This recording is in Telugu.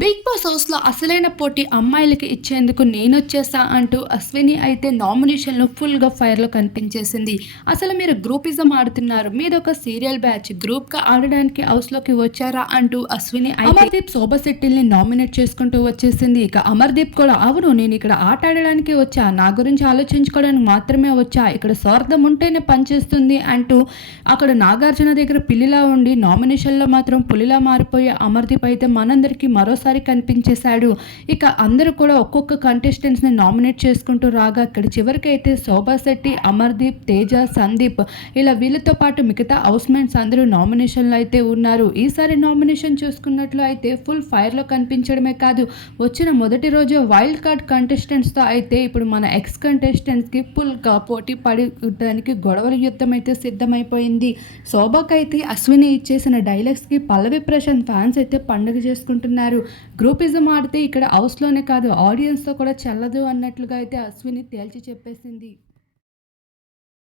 బిగ్ బాస్ హౌస్లో అసలైన పోటీ అమ్మాయిలకి ఇచ్చేందుకు నేను వచ్చేసా అంటూ అశ్విని అయితే నామినేషన్లో ఫుల్గా ఫైర్లో కనిపించేసింది. అసలు మీరు గ్రూపిజం ఆడుతున్నారు. మీరు ఒక సీరియల్ బ్యాచ్ గ్రూప్గా ఆడడానికి హౌస్లోకి వచ్చారా అంటూ అశ్విని అమర్దీప్ శోభశెట్టిల్ని నామినేట్ చేసుకుంటూ వచ్చేసింది. ఇక అమర్దీప్ కూడా అవును నేను ఇక్కడ ఆట ఆడడానికి వచ్చా. నా గురించి ఆలోచించుకోవడానికి మాత్రమే వచ్చా. ఇక్కడ స్వార్థం ఉంటేనే పనిచేస్తుంది అంటూ అక్కడ నాగార్జున దగ్గర పిల్లిలా ఉండి నామినేషన్లో మాత్రం పులిలా మారిపోయే అమర్దీప్ అయితే మనందరికీ మరోసారి కనిపించేశాడు. ఇక అందరూ కూడా ఒక్కొక్క కంటెస్టెంట్స్ని నామినేట్ చేసుకుంటూ రాగా ఇక్కడ చివరికి అయితే శోభా శెట్టి అమర్దీప్ తేజ సందీప్ ఇలా వీళ్ళతో పాటు మిగతా హౌస్ మెంట్స్ అందరూ నామినేషన్లో అయితే ఉన్నారు. ఈసారి నామినేషన్ చూసుకున్నట్లు అయితే ఫుల్ ఫైర్లో కనిపించడమే కాదు వచ్చిన మొదటి రోజు వైల్డ్ కార్డ్ కంటెస్టెంట్స్తో అయితే ఇప్పుడు మన ఎక్స్ కంటెస్టెంట్స్కి ఫుల్గా పోటీ పడడానికి గొడవల యుద్ధం అయితే సిద్ధమైపోయింది. శోభాకైతే అశ్విని ఇచ్చేసిన డైలాగ్స్కి పల్లవి ప్రశాంత్ ఫ్యాన్స్ అయితే పండుగ చేసుకుంటున్నారు. గ్రూపిజం ఆడితే ఇక్కడ హౌస్లోనే కాదు ఆడియన్స్తో కూడా చెల్లదు అన్నట్లుగా అయితే అశ్విని తేల్చి చెప్పేసింది.